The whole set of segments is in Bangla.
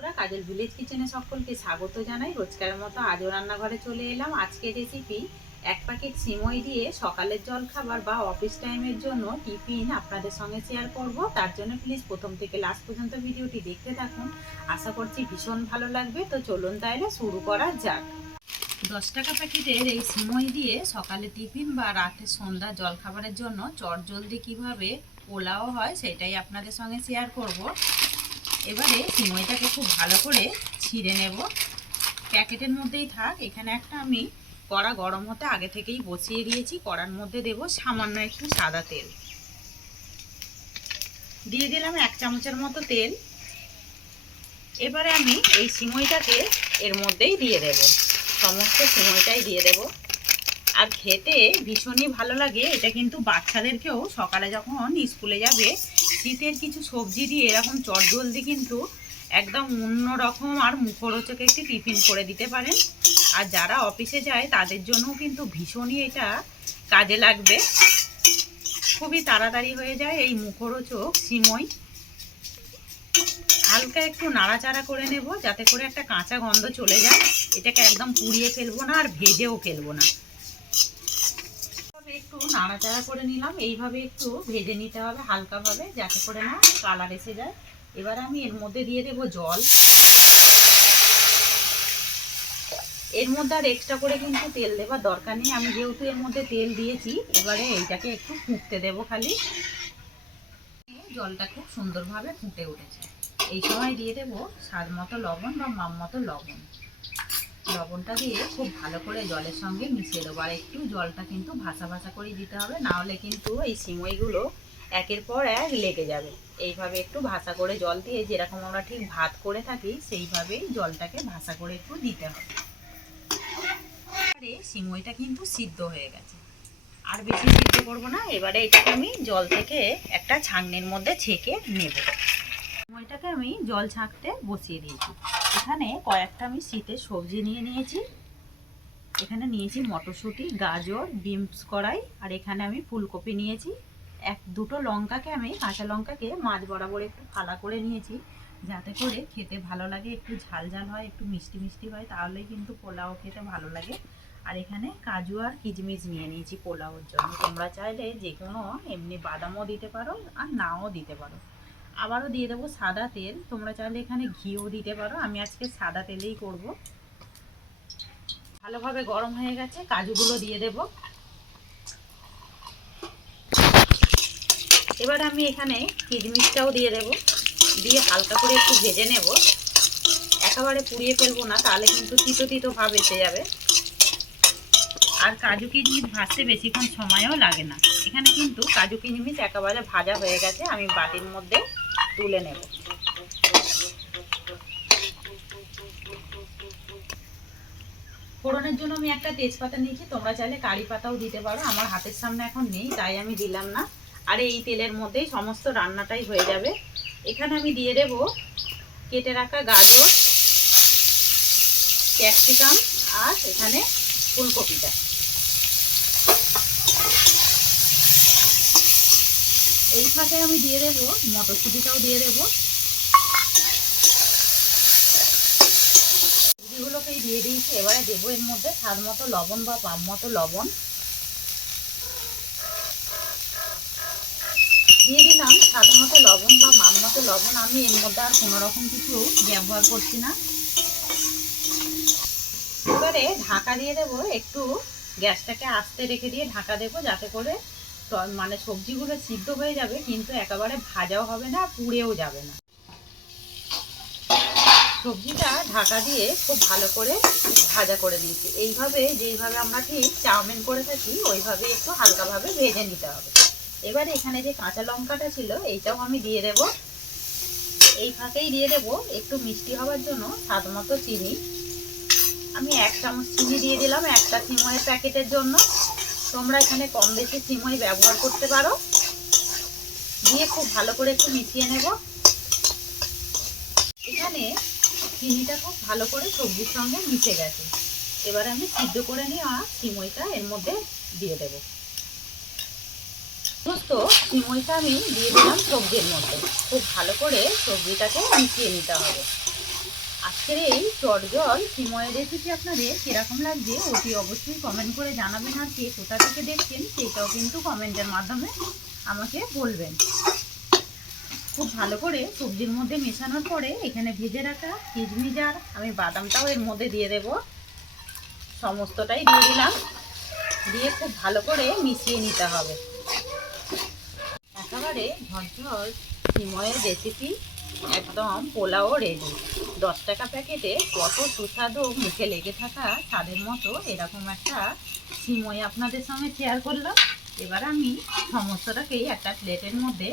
বন্ধুরা, কাজল ভিলেজ কিচেনে সকলকে স্বাগত জানাই। রোজকারের মতো আজও রান্নাঘরে চলে এলাম। আজকের রেসিপি এক প্যাকেট সিমই দিয়ে সকালের জল খাবার বা অফিস টাইমের জন্য টিফিন আপনাদের সঙ্গে শেয়ার করব। তার জন্য প্লিজ প্রথম থেকে লাস্ট পর্যন্ত ভিডিওটি দেখতে থাকুন। আশা করছি ভীষণ ভালো লাগবে। তো চলুন তাইলে শুরু করা যাক। 10 টাকা প্যাকেটের এই সিমই দিয়ে সকালে টিফিন বা রাতে সন্ধ্যা জলখাবারের জন্য চটজলদি কিভাবে পোলাও হয় সেটাই আপনাদের সঙ্গে শেয়ার করব। এবারে সিমইটাকে খুব ভালো করে ছিঁড়ে নেব। প্যাকেটের মধ্যেই থাক। এখানে একটা আমি কড়া গরম হতে আগে থেকেই বসিয়ে দিয়েছি। কড়ার মধ্যে দেব সামান্য একটু সাদা তেল, দিয়ে দিলাম 1 চামচের মতো তেল। এবারে আমি এই সিমইটাকে এর মধ্যেই দিয়ে দেব, সমস্ত সিমইটাই দিয়ে দেব। আর খেতে ভীষণই ভালো লাগে এটা, কিন্তু বাচ্চাদেরকেও সকালে যখন স্কুলে যাবে শীতের কিছু সবজি দিয়ে এরকম চটজলদি কিন্তু একদম অন্যরকম আর মুখরোচক একটি টিফিন করে দিতে পারেন। আর যারা অফিসে যায় তাদের জন্যও কিন্তু ভীষণই এটা কাজে লাগবে। খুবই তাড়াতাড়ি হয়ে যায় এই মুখরোচক সিমই। হালকা একটু নাড়াচাড়া করে নেব যাতে করে একটা কাঁচা গন্ধ চলে যায়। এটাকে একদম পুড়িয়ে ফেলবো না আর ভেজেও ফেলবো না। একটু নাড়াচাড়া করে নিলাম। এইভাবে একটু ভেজে নিতে হবে হালকাভাবে, যাতে করে না কালার এসে যায়। এবার আমি এর মধ্যে দিয়ে দেব জল। এর মধ্যে আর এক্সট্রা করে কিন্তু তেল দেওয়ার দরকার নেই, আমি যেহেতু এর মধ্যে তেল দিয়েছি। এবারে এইটাকে একটু ফুটতে দেব খালি। জলটা খুব সুন্দরভাবে ফুটে উঠেছে। এই সময় দিয়ে দেব স্বাদ মতো লবণ বা মাপ মতো লবণ। লবণটা দিয়ে খুব ভালো করে জলের সঙ্গে মিশিয়ে দেবো। আর একটু জলটা কিন্তু ভাসা ভাসা করে দিতে হবে, না হলে কিন্তু এই সিমইগুলো একের পর এক লেগে যাবে। এইভাবে একটু ভাসা করে জল দিয়ে, যেরকম আমরা ঠিক ভাত করে থাকি সেইভাবেই জলটাকে ভাসা করে একটু দিতে হবে। এবারে সিমইটা কিন্তু সিদ্ধ হয়ে গেছে, আর বেশি সিদ্ধ করবো না। এবারে এটাকে আমি জল থেকে একটা ছাঁকনির মধ্যে ছেঁকে নেব। সিমইটাকে আমি জল ছাঁকতে বসিয়ে দিয়েছি। এখানে কয়েকটা আমি শীতের সবজি নিয়ে নিয়েছি। এখানে নিয়েছি মটরশুঁটি, গাজর, বিনস কড়াই, আর এখানে আমি ফুলকপি নিয়েছি। দুটো লঙ্কাকে আমি কাঁচা লঙ্কাকে মাঝ বরাবর একটু ফালা করে নিয়েছি, যাতে করে খেতে ভালো লাগে, একটু ঝাল ঝাল হয়, একটু মিষ্টি মিষ্টি হয়, তাহলেই কিন্তু পোলাও খেতে ভালো লাগে। আর এখানে কাজু আর কিশমিশ নিয়ে নিয়েছি পোলাওর জন্য। তোমরা চাইলে যে কোনো এমনি বাদামও দিতে পারো আর নাও দিতে পারো। আবারও দিয়ে দেবো সাদা তেল। তোমরা চাইলে এখানে ঘিও দিতে পারো, আমি আজকে সাদা তেলেই করব। ভালোভাবে গরম হয়ে গেছে, কাজুগুলো দিয়ে দেব। এবার আমি এখানে কিশমিশটাও দিয়ে দেব, দিয়ে হালকা করে একটু ভেজে নেব। একেবারে পুড়িয়ে ফেলবো না, তাহলে কিন্তু তিতো তিতো ভাব এসে যাবে। আর কাজু কিশমিশ ভাজতে বেশিক্ষণ সময়ও লাগে না। এখানে কিন্তু কাজু কিশমিশ একেবারে ভাজা হয়ে গেছে, আমি বাটির মধ্যে তুলে নেব। ফোড়নের জন্য আমি একটা তেজপাতা নিয়েছি, তোমরা চাইলে কারি পাতাও দিতে পারো। আমার হাতের সামনে এখন নেই, তাই আমি দিলাম না। আর এই তেলের মধ্যেই সমস্ত রান্নাটাই হয়ে যাবে। এখানে আমি দিয়ে দেব কেটে রাখা গাজর, ক্যাপসিকাম, আর এখানে ফুলকপিটা। এই ফাঁকে আমি দিয়ে দেব মটরশুঁটিটাও দিয়ে দেব। সবজিগুলোকেই দিয়ে দিয়েছি। এবারে দেবো এর মধ্যে স্বাদ মতো লবণ বা মাপ মতো লবণ। দিয়ে দিলাম স্বাদ মতো লবণ বা মাপ মতো লবণ। আমি এর মধ্যে আর কোনো রকম কিছু ব্যবহার করছি না। এবারে ঢাকা দিয়ে দেবো, একটু গ্যাসটাকে আস্তে রেখে দিয়ে ঢাকা দেবো, যাতে করে মানে সবজিগুলো সিদ্ধ হয়ে যাবে, কিন্তু একেবারে ভাজাও হবে না, পুড়েও যাবে না। সবজিটা ঢাকা দিয়ে খুব ভালো করে ভাজা করে নিয়েছি। এইভাবে যেইভাবে আমরা ঠিক চাউমিন করে থাকি ওইভাবে একটু হালকাভাবে ভেজে নিতে হবে। এবারে এখানে যে কাঁচা লঙ্কাটা ছিল এইটাও আমি দিয়ে দেব। এই ফাঁকেই দিয়ে দেব একটু মিষ্টি হওয়ার জন্য স্বাদ মতো চিনি। আমি 1 চামচ চিনি দিয়ে দিলাম একটা সিমইয়ের প্যাকেটের জন্য। তোমরা এখানে কম বেশি সিমই ব্যবহার করতে পারো। দিয়ে খুব ভালো করে একটু মিশিয়ে নেব। এখানে চিনিটা খুব ভালো করে সবজির সঙ্গে মিশে গেছে। এবারে আমি সিদ্ধ করে নেওয়া সিমইটা এর মধ্যে দিয়ে দেব। সমস্ত সিমইটা আমি দিয়ে দিলাম সবজির মধ্যে। খুব ভালো করে সবজিটাকে মিশিয়ে নিতে হবে। আজকের এই চটজল সিময়ের রেসিপি আপনাদের কীরকম লাগছে অতি অবশ্যই কমেন্ট করে জানাবেন, আর কে কোথা থেকে দেখছেন সেটাও কিন্তু কমেন্টের মাধ্যমে আমাকে বলবেন। খুব ভালো করে সবজির মধ্যে মেশানোর পরে এখানে ভেজে রাখা কিশমিশ আর আমি বাদামটাও এর মধ্যে দিয়ে দেব। সমস্তটাই দিয়ে দিলাম, দিয়ে খুব ভালো করে মিশিয়ে নিতে হবে। একেবারে ঝরঝর সিময়ের রেসিপি একদম পোলাও রেডি। 10 টাকা প্যাকেটে কত সুস্বাদু মুখে লেগে থাকা স্বাদের মতো এরকম একটা সিময় আপনাদের সঙ্গে শেয়ার করলাম। এবার আমি সমস্তটাকেই একটা প্লেটের মধ্যে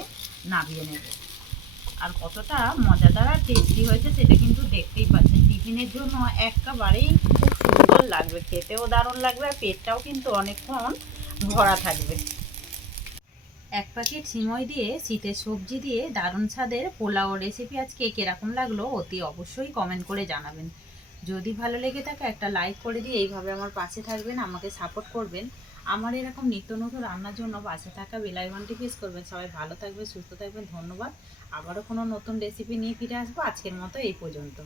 নামিয়ে নেব। আর কতটা মজাদার আর টেস্টি হয়েছে সেটা কিন্তু দেখতেই পাচ্ছেন। টিফিনের জন্য একেবারেই খুব সুন্দর লাগবে, খেতেও দারুণ লাগবে, আর পেটটাও কিন্তু অনেকক্ষণ ভরা থাকবে। এক প্যাকেট সিমই দিয়ে শীতের সবজি দিয়ে দারুণ স্বাদের পোলাও রেসিপি আজকে কীরকম লাগলো অতি অবশ্যই কমেন্ট করে জানাবেন। যদি ভালো লেগে থাকে একটা লাইক করে দিয়ে এইভাবে আমার পাশে থাকবেন, আমাকে সাপোর্ট করবেন। আমার এরকম নিত্য নতুন রান্নার জন্য পাশে থাকা বেল আইকনটি প্রেস করবেন। সবাই ভালো থাকবে, সুস্থ থাকবেন, ধন্যবাদ। আবারও কোনো নতুন রেসিপি নিয়ে ফিরে আসবো। আজকের মতো এই পর্যন্ত।